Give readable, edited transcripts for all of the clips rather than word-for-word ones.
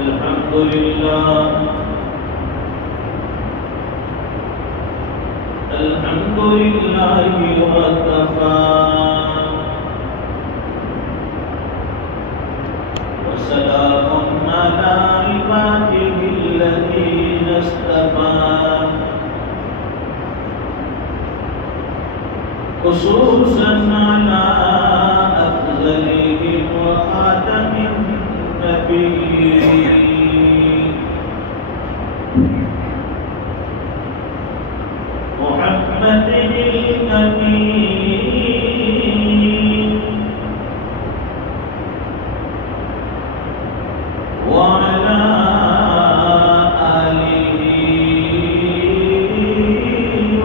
الحمد لله الحمد لله وكفى وسلام على عباده الذين اصطفى خصوصا على أفضلهم وخاتم النبيين محمد الأمين وعلى آله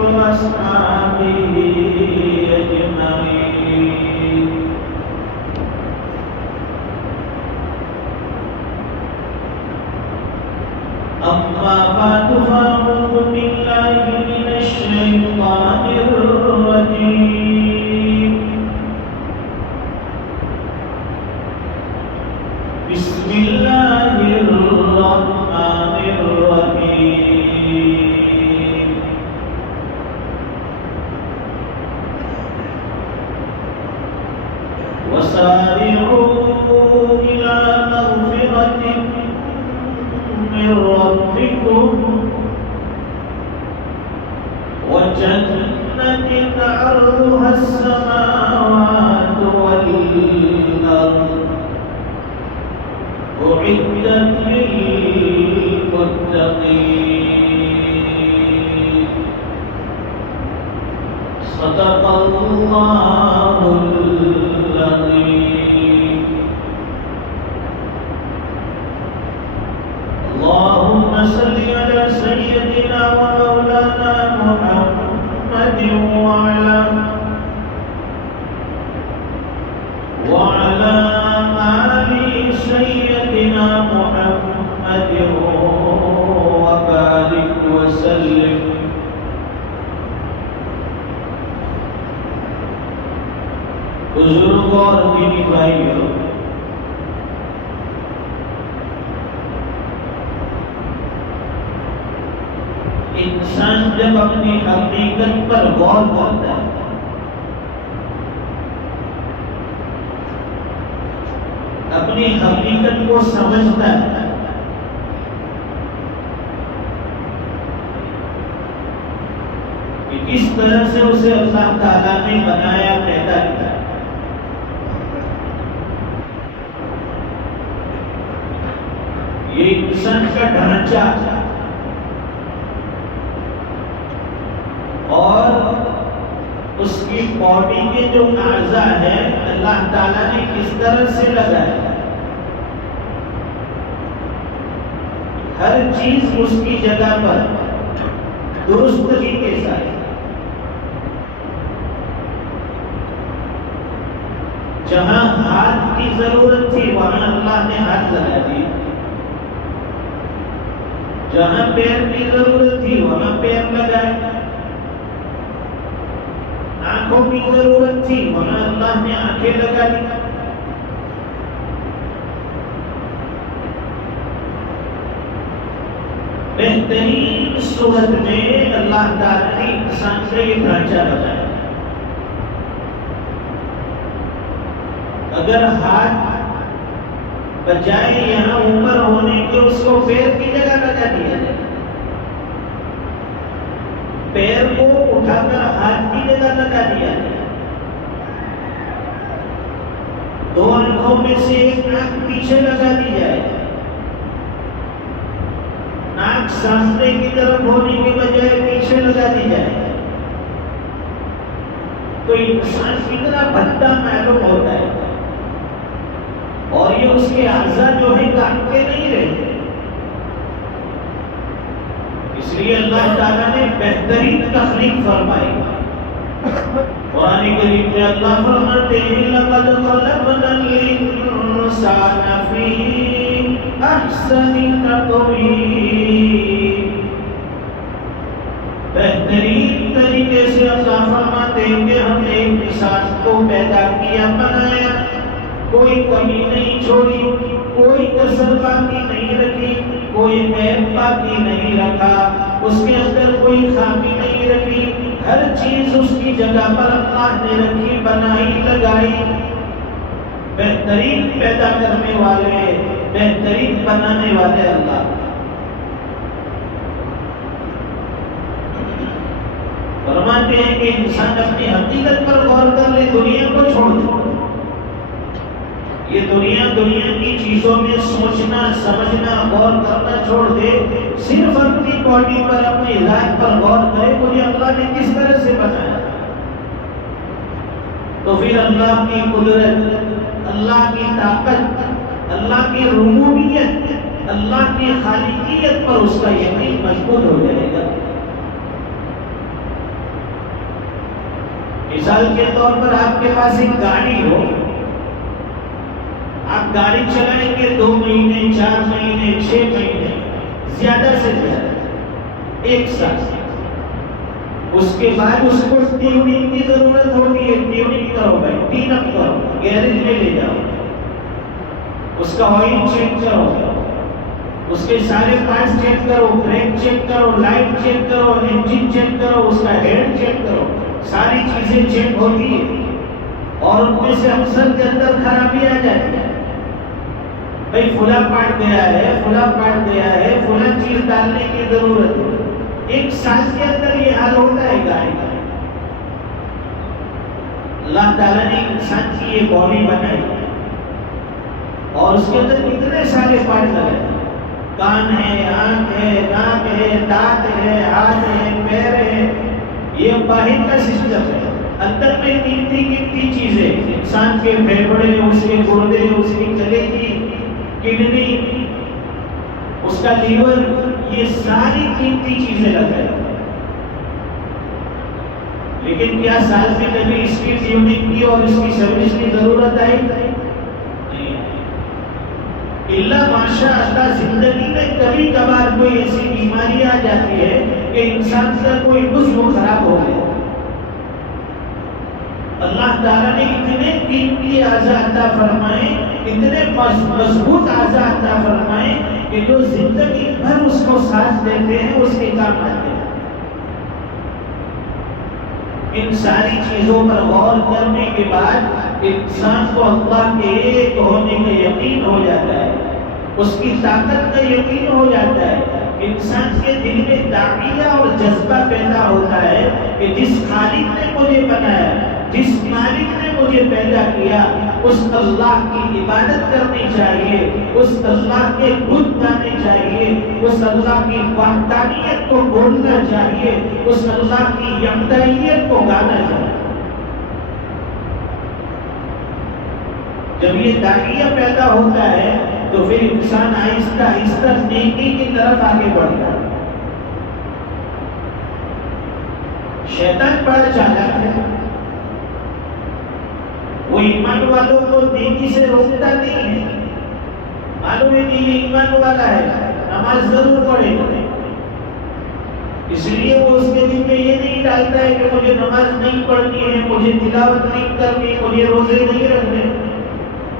وأصحابه أجمعين أما بعد فأعوذ بالله من الشيطان الرجيم بسم الله الرحمن الرحيم وسارعوا إلى مغفرة من ربكم وجنة عرضها السماوات والأرض أعدت للمتقين صدق الله العظيم اللهم صل على سيدنا ومولانا محمد وعلى آل سيدنا محمد وبارك وسلم بزرگوں اور دینی بھائیوں، انسان جب اپنی حقیقت پر غور کرتا ہے اپنی حقیقت کو سمجھتا ہے کہ کس طرح سے اسے اللہ تعالیٰ نے بنایا پیدا کیا، یہ انسان کا ڈھانچہ اور اس کی باڈی کے جو اعضاء ہیں اللہ تعالیٰ نے کس طرح سے لگایا، ہر چیز اس کی جگہ پر درست طریقے سے ہے۔ جہاں ہاتھ کی ضرورت تھی وہاں اللہ نے ہاتھ لگا دی، جہاں پیر کی ضرورت تھی وہاں پیر لگائے، آنکھوں کی ضرورت تھی وہاں اللہ نے آنکھیں لگا دی۔ بہترین صورت میں اللہ تعالیٰ نے انسان سے یہ ڈھانچہ بنایا۔ اگر ہاتھ بجائے یہاں اوپر ہونے کے اس کو پیر کی جگہ لگا دیا جائے، پیر کو اٹھا کر ہاتھ کی جگہ لگا دیا جائے، دو آنکھوں میں سے ایک آنکھ پیچھے لگا دی جائے، ناک سامنے کی طرف ہونے کے بجائے پیچھے لگا دی جائے، تو انسان کتنا بھدا معلوم ہوتا ہے، اور یہ اس کے اعضاء جو ہیں کام کے نہیں رہتے۔ اس لیے اللہ تعالیٰ نے بہترین تخلیق فرمائی۔ قرآن کریم میں اللہ فرماتے ہیں لَقَدْ خَلَقْنَا الْإِنسَانَ فِي أَحْسَنِ تَقْوِيمٍ، بہترین طریقے سے اللہ فرماتے ہیں کہ ہم نے انسان کو پیدا کیا، بنایا، کوئی کمی نہیں چھوڑی، کوئی کسر باقی نہیں رکھی، کوئی عیب باقی نہیں رکھا، اس کے اندر کوئی خامی نہیں رکھی، ہر چیز اس کی جگہ پر اللہ نے رکھی، بنائی، لگائی۔ بہترین پیدا کرنے والے، بہترین بنانے والے اللہ۔ فرماتے ہیں کہ انسان اپنی حقیقت پر غور کر لے، دنیا کو چھوڑ دے۔ یہ دنیا کی چیزوں میں سوچنا، سمجھنا، غور کرنا چھوڑ دے، صرف اپنی باڈی پر، اپنی ذات پر غور کرے، مجھے اللہ نے کس طرح سے بنایا۔ تو پھر اللہ کی قدرت، اللہ کی طاقت، اللہ کی ربوبیت، اللہ کی خالقیت پر اس کا یقین مضبوط ہو جائے گا۔ مثال کے طور پر آپ کے پاس ایک گاڑی ہو، آپ گاڑی چلائیں گے 2 مہینے، 4 مہینے، 6 مہینے، زیادہ سے زیادہ 1 سال، اس کے بعد اس کو ٹیوننگ کی ضرورت ہوگی۔ ٹیوننگ کرو بھائی، ٹین اپ کرو، گیرج میں لے جاؤ، اس کا آئل چیک کرو، اس کے سارے پارٹس چیک کرو، بریک چیک کرو، لائٹ چیک کرو، انجن چیک کرو، اس کا ہیڈ چیک کرو، ساری چیزیں چیک ہوتی ہے، اور ان میں سے اکثر کے اندر خرابی آ جاتی ہے۔ بھائی فلاں پارٹ گیا ہے، فلاں پارٹ گیا ہے، فلاں چیز ڈالنے کی ضرورت ہے۔ 1 سال کے اندر یہ حال ہوتا ہے گاڑی کا۔ اللہ تعالیٰ نے انسان کی یہ باڈی بنائی اور اس کے اندر اتنے سارے پارٹ لگے، کان ہے، آنکھ ہے، ناک ہے، دانت ہے، ہاتھ ہے، پیر ہے، یہ باہر کا سسٹم ہے۔ اندر میں قیمتی چیزیں، انسان کے پھیپھڑے، اس کے گردے، اس کی کلیجی، کڈنی، اس کا لیور، یہ ساری قیمتی چیزیں لگائیں۔ لیکن کیا سال میں کبھی اس کی ٹیوننگ کی اور اس کی سروس کی ضرورت آئی؟ نہیں۔ اللہ ماشاء اللہ زندگی میں کبھی کبھار کوئی ایسی بیماری آ جاتی ہے کہ انسان کا کوئی عضو خراب ہو گیا۔ اللہ تعالیٰ نے اتنے قیمتی اعضاء عطا فرمائے، اتنے مضبوط اعضاء عطا فرمائے کہ جو زندگی بھر اس کو ساتھ دیتے ہیں، اس کے کام آتے ہیں۔ ان ساری چیزوں پر غور کرنے کے بعد انسان کو اللہ کے ایک ہونے کا یقین ہو جاتا ہے، اس کی طاقت کا یقین ہو جاتا ہے۔ انسان کے دل میں داعیہ اور جذبہ پیدا ہوتا ہے کہ جس خالق نے مجھے بنایا، جس مالک نے مجھے پیدا کیا، اس اللہ کی عبادت کرنی چاہیے، اس اللہ کے گن گانے چاہیے، اس اللہ کی وحدانیت کو بولنا چاہیے، اس اللہ کی یکتائیت کو گانا چاہیے۔ جب یہ داعیہ پیدا ہوتا ہے تو پھر انسان آہستہ آہستہ نیکی کی طرف آگے بڑھتا ہے۔ شیطان بڑا چالاک ہے، وہ ایمان والوں کو نیکی سے روکتا نہیں ہے۔ معلوم ہے کہ یہ ایمان والا ہے، نماز ضرور پڑھے گا، اس لیے وہ اس کے دل میں یہ نہیں ڈالتا ہے کہ مجھے نماز نہیں پڑھنی ہے، مجھے تلاوت نہیں کرنی، مجھے روزے نہیں رکھنے،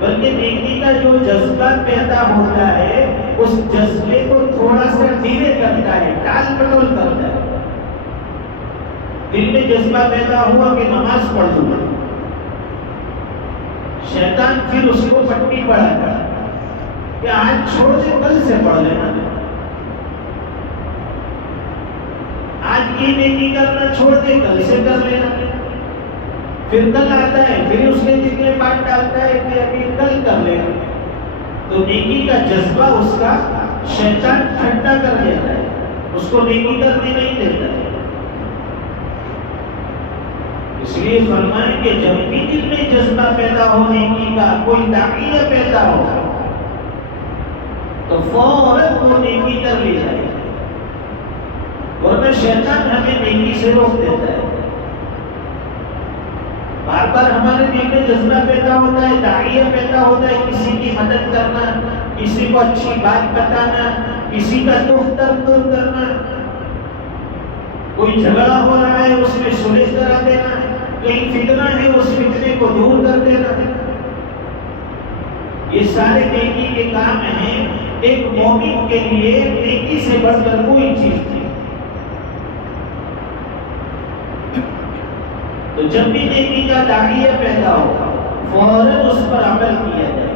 بلکہ نیکی کا جو جذبہ پیدا ہوتا ہے اس جذبے کو تھوڑا سا ڈھیلے کرتا ہے، ٹال مٹول کرتا ہے۔ دل میں جذبہ پیدا ہوا کہ نماز پڑھ لوں، شیطان پھر اس کو پٹی پڑھاتا کہ آج چھوڑ دے، کل سے پڑھ لینا، آج یہ نیکی کرنا چھوڑ دے، کل سے کر لینا۔ پھر کل آتا ہے، پھر اس کے دل میں بات ڈالتا ہے کہ ابھی کل کر لینا، تو نیکی کا جذبہ اس کا شیطان ٹھنڈا کر دیتا ہے، اس کو نیکی کرنے نہیں دیتا ہے۔ اس لیے فرمائیں کہ جب بھی دل میں جذبہ پیدا ہو نیکی کا، کوئی داعیہ پیدا ہو، تو فوراً وہ نیکی کر لی جائے، ورنہ شیطان ہمیں نیکی سے روک دیتا ہے۔ بار بار ہمارے دل میں جذبہ پیدا ہوتا ہے، داعیہ پیدا ہوتا ہے، کسی کی مدد کرنا، کسی کو اچھی بات بتانا، کسی کا دکھ درد دور کرنا، کوئی جھگڑا ہو رہا ہے اس میں صلح کرا دینا، کہیں فتنہ ہے اس فتنے کو دور کر دینا۔ یہ سارے نیکی کے کام ہیں، ایک مومن کے لیے نیکی سے بڑھ کر کوئی چیز نہیں۔ تو جب بھی نیکی کا داعیہ پیدا ہو فوراً اس پر عمل کیا جائے۔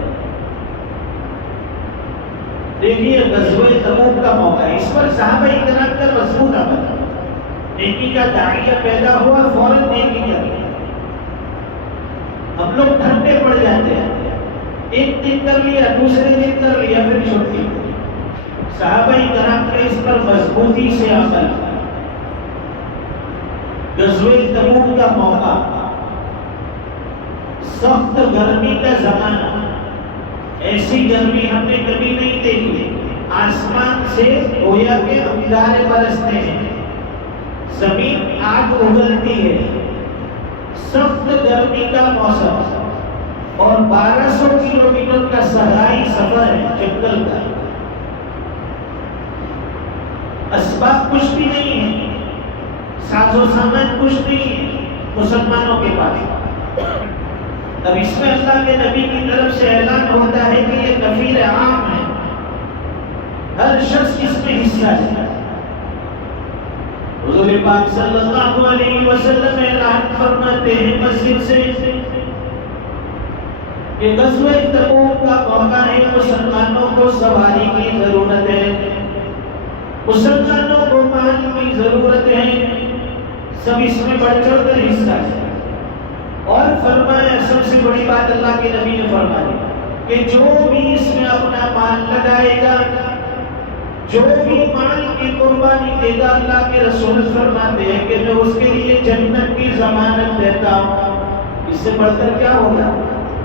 دیکھیے غزوہ تبوک کا موقع، اس پر صحابہ کرام کا مضبوط عمل، نیکی کا داعیہ پیدا ہوا فوراً نیکی کر لیا۔ ہم لوگ ٹھنڈے پڑ جاتے ہیں، ایک دن کر لیا، دوسرے دن کر لیا، پھر چھوٹی۔ صحابہ کرام کا اس پر مضبوطی سے عمل۔ غزوہ تبوک کا موقع، سخت گرمی کا زمانہ، ایسی گرمی ہم نے کبھی نہیں دیکھی، آسمان سے گویا کے انگارے برستے ہیں، زمین آگ اگلتی ہے، سخت گرمی کا موسم، اور 1200 کلومیٹر کا صحرائی سفر ہے جنگل کا، اسباب کچھ بھی نہیں ہے، ساز و سامان کچھ نہیں ہے مسلمانوں کے پاس۔ اب اس میں اللہ کے نبی کی طرف سے اعلان ہوتا ہے کہ یہ کفیل عام ہے، ہر شخص اس میں حصہ ہے۔ حضور پاک صلی اللہ علیہ وسلم اعلان فرماتے ہیں مسجد سے کہ غزوہ تبوک کا موقع ہے، مسلمانوں کو سواری کی ضرورت ہے، مسلمانوں کو مال کی ضرورت ہے، سب اس میں بڑھ چڑھ کر حصہ ہے۔ اور فرمایا، سب سے بڑی بات اللہ کے نبی نے فرمائی کہ جو بھی اس میں اپنا مال لگائے گا، جو بھی مال کی قربانی دے گا، اللہ کے رسول فرماتے ہیں کہ میں اس کے لیے جنت کی ضمانت دیتا ہوں۔ اس سے بڑھ کر کیا ہوگا؟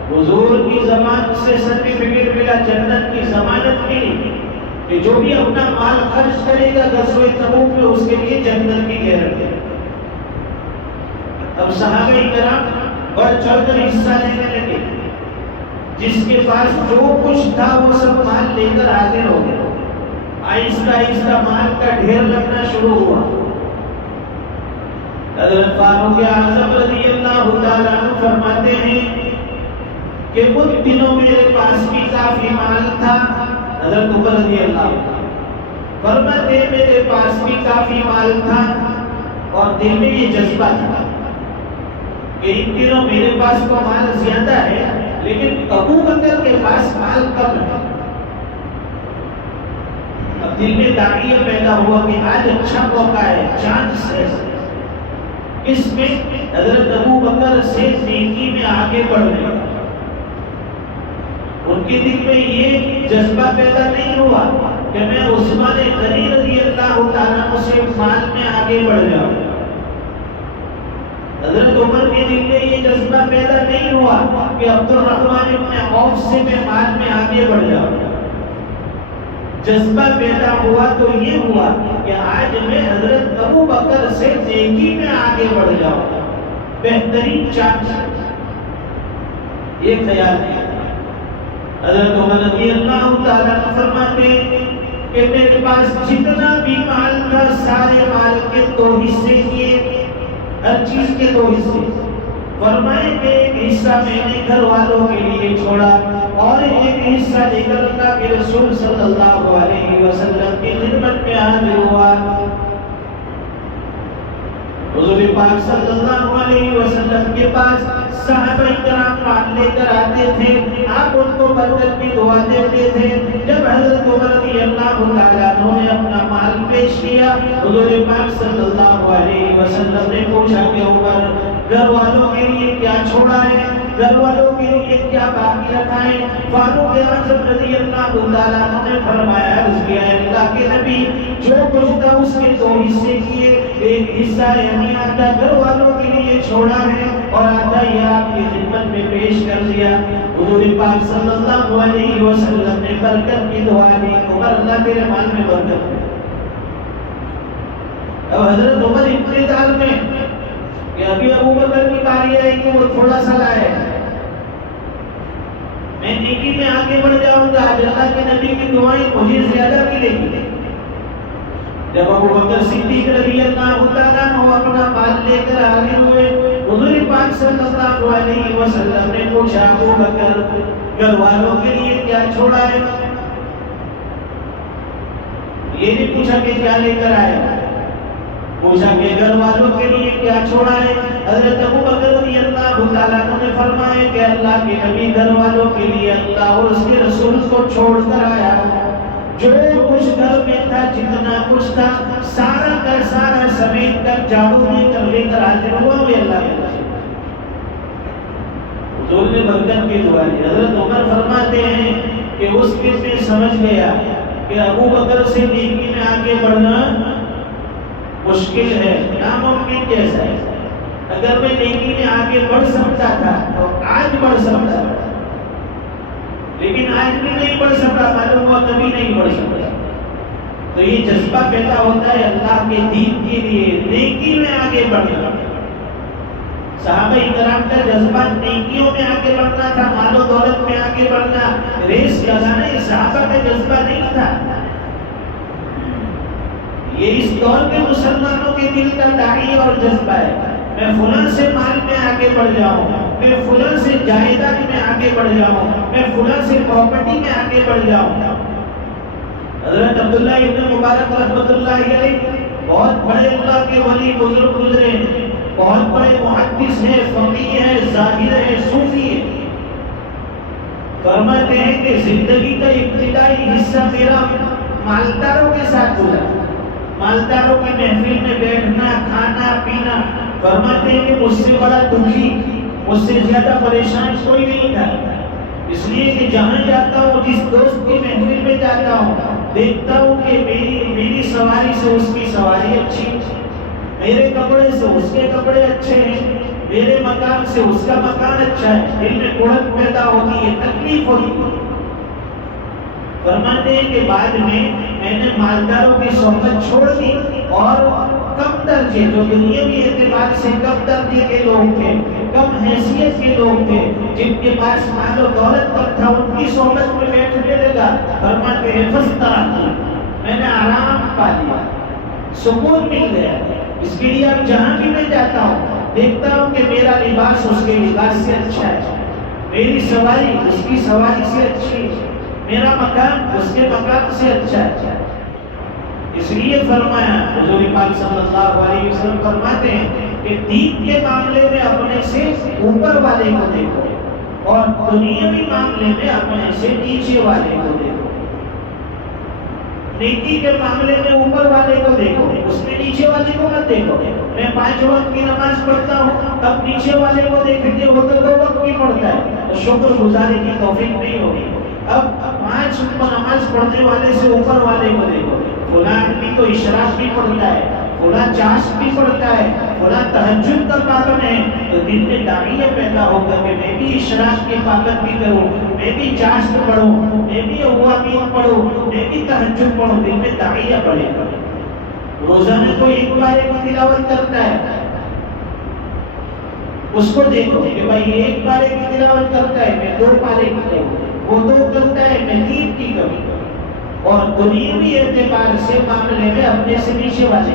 حضور کی زبان سے سرٹیفکیٹ ملا، جنت کی ضمانت ملی کہ جو بھی اپنا مال خرچ کرے گا غزوہ تبوک میں، اس کے لیے جنت کی گارنٹی ہے۔ اب صحابہ کرام بڑھ چڑھ کر حصہ لینے لگے، جس کے پاس جو کچھ تھا وہ سب مال لے کر حاضر ہو گیا، آہستہ آہستہ مال کا ڈھیر لگنا شروع ہوا۔ حضرت فاروق اعظم رضی اللہ تعالیٰ عنہ فرماتے ہیں کہ ان دنوں میرے پاس بھی کافی مال تھا۔ حضرت عمر رضی اللہ فرماتے ہیں میرے پاس بھی کافی مال تھا، اور دل میں یہ جذبہ تھا کہ ان دنوں میرے پاس تو مال زیادہ ہے، لیکن ابو بکر کے پاس مال کم ہے۔ اب دل میں داعیہ پیدا ہوا کہ آج اچھا موقع ہے، چانس ہے، اس میں حضرت ابو بکر سے نیکی میں آگے بڑھ رہے۔ ان کے دل میں یہ جذبہ پیدا نہیں ہوا کہ میں عثمان غنی رضی اللہ تعالیٰ عنہ سے مال میں آگے بڑھ جاؤں۔ حضرت عمر کے دل میں یہ جذبہ پیدا نہیں ہوا کہ عبد الرحمن ابن عوف سے میں مال میں آگے بڑھ جاؤں۔ جذبہ پیدا ہوا تو یہ ہوا کہ آج میں حضرت ابو بکر سے نیکی میں آگے بڑھ جاؤں، بہترین چانس۔ یہ خیال ہے۔ حضرت عمر رضی اللہ تعالیٰ فرماتے کہ میرے پاس جتنا بھی مال تھا، سارے مال کے 2 حصے کیے، ہر چیز کے 2 حصے۔ فرمائے کہ ایک حصہ میں نے گھر والوں کے لیے چھوڑا، اور ایک حصہ لے کر اللہ کے رسول صلی اللہ علیہ وسلم کی خدمت میں حاضر ہوا۔ حضور پاک صلی اللہ علیہ وسلم کے پاس صحابہ کرام مال لے کر آتے تھے، آپ ان کو برکت کی دعا دیتے تھے۔ جب حضرت عمر رضی اللہ تعالیٰ عنہ نے اپنا مال پیش کیا، حضور پاک صلی اللہ علیہ وسلم نے پوچھا کہ عمر، گھر والوں کے لیے کیا چھوڑا ہے، گھر والوں کے لیے کیا باقی رکھا ہے؟ فاروق اعظم رضی اللہ تعالیٰ عنہ نے فرمایا، عرض کیا ہے اللہ کے نبی، جو کچھ تھا اس کے 2 حصے کیے، ایک حصہ یعنی آدھا گھر والوں کے لیے چھوڑا ہے، اور آدھا یہ آپ کی خدمت میں پیش کر دیا۔ حضور پاک صلی اللہ علیہ وسلم نے برکت کی دعا دی، عمر اللہ تیرے مال میں برکت ہے۔ اب حضرت عمر انتظار میں کہ ابھی ابو بکر کی باری آئے گی، وہ تھوڑا سا لائے، میں نیکی میں آگے بڑھ جاؤں گا، آج اللہ کے نبی کی دعائیں مجھے زیادہ ملیں گی۔ جب ابو بکر صدیق رضی اللہ تعالیٰ عنہ اپنا مال لے کر آگے ہوئے، حضور پاک صلی اللہ علیہ وسلم نے پوچھا ابو بکر گھر والوں کے لیے کیا چھوڑا ہے؟ یہ نہیں پوچھا کہ کیا لے کر آئے، پوچھا کہ گھر والوں کے لیے کیا چھوڑا ہے۔ حضرت ابوبکر رضی اللہ تعالیٰ عنہ نے فرمایا کہ اللہ کے نبی گھر والوں کے لیے اللہ اور اس کے رسول کو چھوڑ کر آیا، جو کچھ گھر میں تھا، جتنا کچھ تھا، سارا کا سارا سمیٹ کر جھاڑو دے کر لے کر حاضر ہوا وہ اللہ کے رسول۔ حضور نے برکت کی دعا دی۔ حضرت عمر فرماتے ہیں کہ اس دن میں سمجھ گیا کہ ابوبکر سے نیکی میں آگے بڑھنا مشکل ہے، ناممکن جیسا ہے۔ اگر میں نیکی میں آگے بڑھ سکتا تھا تو آج بڑھ سکتا تھا، لیکن آج بھی نہیں بڑھ سکتا، معلوم ہوا کبھی نہیں بڑھ سکتا۔ تو یہ جذبہ پیدا ہوتا ہے اللہ کے دین کے لیے نیکی میں آگے بڑھنا۔ صحابہ کرام کا جذبہ نیکیوں میں آگے بڑھنا تھا، مال و دولت میں آگے بڑھنا، ریس لگانا، یہ صحابہ کا جذبہ نہیں تھا۔ یہ اس دور کے مسلمانوں کے دل کا داعی اور جذبہ ہے، میں فلاں سے مال میں آگے بڑھ جاؤں، میں فلاں سے جائیداد میں آگے بڑھ جاؤں، میں فلاں سے پراپرٹی میں آگے بڑھ جاؤں۔ حضرت عبداللہ ابن مبارک رحمۃ اللہ علیہ بہت بڑے اللہ کے ولی بزرگ گزرے، بہت بڑے محدث ہیں، فقیہ ہیں، زاہد ہیں، صوفی ہیں۔ فرماتے ہیں کہ زندگی کا ابتدائی حصہ میرا مالداروں کے ساتھ گزرا، مالداروں کی محفل میں بیٹھنا، کھانا پینا۔ فرماتے ہیں کہ مجھ سے بڑا دکھی، مجھ سے زیادہ پریشان کوئی نہیں تھا، اس لیے کہ جہاں جاتا ہوں، جس دوست کی محفل میں جاتا ہوں، دیکھتا ہوں کہ میری سواری سے اس کی سواری اچھی، میرے کپڑے سے اس کے کپڑے اچھے ہیں، میرے مکان سے اس کا مکان اچھا ہے، دل میں کڑک پیدا ہوتی ہے، تکلیف ہوتی ہے۔ فرماتے ہیں کہ بعد میں نے مالداروں کی صحبت چھوڑ دی اور کم درجے، جو دنیاوی اعتبار سے کم درجے کے لوگ تھے، کم حیثیت کے لوگ تھے، جن کے پاس مال و دولت کم تھا، ان کی صحبت میں بیٹھنے لگا۔ فرماتے ہیں میں نے آرام پا لیا، سکون مل گیا۔ اس کے لیے اب جہاں بھی میں جاتا ہوں، دیکھتا ہوں کہ میرا لباس اس کے لباس سے اچھا ہے، میری سواری اس کی سواری سے اچھی ہے، میرا مکان اس کے مکان سے اچھا ہے۔ اس لیے فرمایا حضور پاک صلی اللہ علیہ وسلم فرماتے ہیں کہ دین کے معاملے میں اپنے سے اوپر والے کو دیکھو اور دنیاوی معاملے میں اپنے سے نیچے والے کو دیکھو۔ نیکی کے معاملے میں اوپر والے کو دیکھو، اس میں نیچے والے کو مت دیکھو۔ میں 5 وقت کی نماز پڑھتا ہوں، اب نیچے والے کو دیکھتے ہو تو 2 وقت کی پڑھتا ہے، تو شکر گزاری کی توفیق نہیں ہوگی۔ اب 5 نماز پڑھنے والے سے اوپر والے کو دیکھو، فلاں آدمی تو اشراق بھی پڑھتا ہے، فلاں چاشت بھی پڑھتا ہے، فلاں تہجد کا پابند ہے، تو دل میں داعیہ پیدا ہوگا کہ میں بھی اشراق کی پابندی کروں، میں بھی چاشت پڑھوں، میں بھی اوابین پڑھوں، میں بھی تہجد پڑھوں، دل میں داعیہ پڑے گا۔ روزانہ کوئی ایک بارے کی تلاوت کرتا ہے، اس کو دیکھو کہ بھائی یہ 1 بارے کی تلاوت کرتا ہے، میں 2 بارے کی کروں، وہ 2 کرتا ہے، میں 3 کی کروں۔ اور دنیاوی اعتبار سے معاملے میں اپنے سے نیچے والے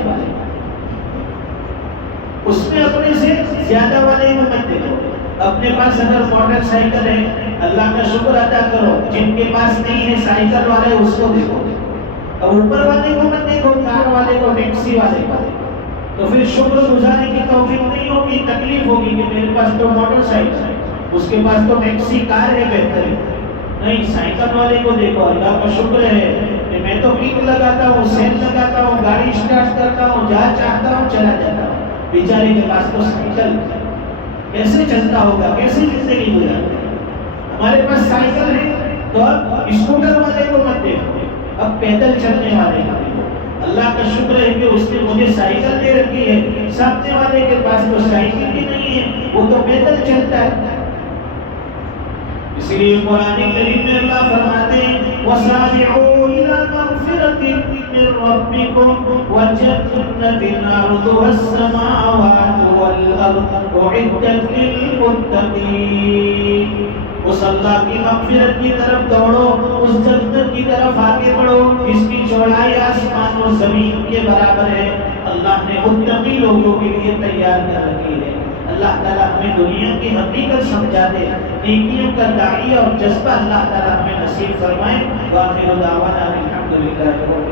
اس میں اپنے سے زیادہ والے کو مت دیکھو۔ اپنے پاس اگر موٹر سائیکل ہے، اللہ کا شکر ادا کرو، جن کے پاس نہیں ہے سائیکل والے اس کو دیکھو، اور اوپر والے کو مت دیکھو، کار والے کو، ٹیکسی والے کو، تو پھر شکر گزاری کی توفیق نہیں ہوگی، تکلیف ہوگی کہ میرے پاس تو موٹر سائیکل ہے، اس کے پاس تو ٹیکسی کار ہے بہتر ہے۔ نہیں، سائیکل والے کو دیکھو، اللہ کا شکر ہے کہ میں تو کک لگاتا ہوں، سیل لگاتا ہوں، گاڑی اسٹارٹ کرتا ہوں، جہاں چاہتا ہوں چلا جاتا ہوں، بیچارے کے پاس تو سائیکل کیسے چلتا ہوگا، کیسے زندگی گزارتا۔ ہمارے پاس سائیکل ہے تو اب اسکوٹر والے کو مت دیکھو، اب پیدل چلنے والے کو دیکھو۔ اللہ کا شکر ہے کہ اس نے مجھے سائیکل دے رکھی ہے، سامنے والے کے پاس تو سائیکل بھی نہیں ہے، وہ تو پیدل چلتا ہے۔ اس لیے قرآن کریم میں اللہ فرماتے ہیں وَسَارِعُوا إِلَىٰ مَغْفِرَةٍ مِّن رَّبِّكُمْ وَجَنَّةٍ عَرْضُهَا السَّمَاوَاتُ وَالْأَرْضُ أُعِدَّتْ لِلْمُتَّقِينَ۔ اس اللہ کی مغفرت کی طرف دوڑو، اس جنت کی طرف آگے بڑھو جس کی چوڑائی آسمان و زمین کے برابر ہے، اللہ نے متقی لوگوں کے لیے تیار کر رکھی ہے۔ اللہ تعالیٰ ہمیں دنیا کی حقیقت سمجھا دے، نیکیوں کا داعیہ اور جذبہ اللہ تعالیٰ ہمیں نصیب فرمائے۔ وآخر دعوانا الحمدللہ رب